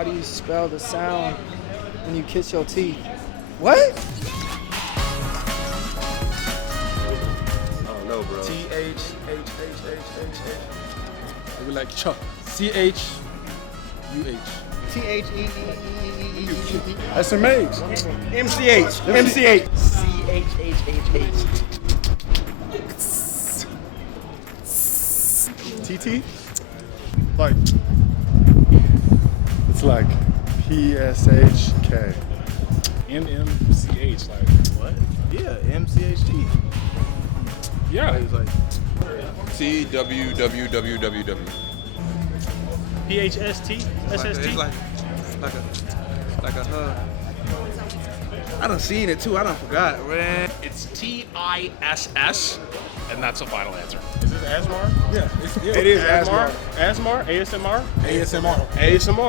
How do you spell the sound when you kiss your teeth? What? Oh no, bro. Thhhhhh. They be like Chuck. CHUH. THEEEEE. SMH. MCH. MCH. TT. Like. It's like PSHK. MMCH. Like what? Yeah, MCHT. Yeah. It's like TWWWWW. PHST? it's SST? like a hug. I done seen it too. I done forgot, man. It's TISS, and that's the final answer. Is this ASMR? Yeah. It is ASMR. ASMR? ASMR? ASMR. ASMR.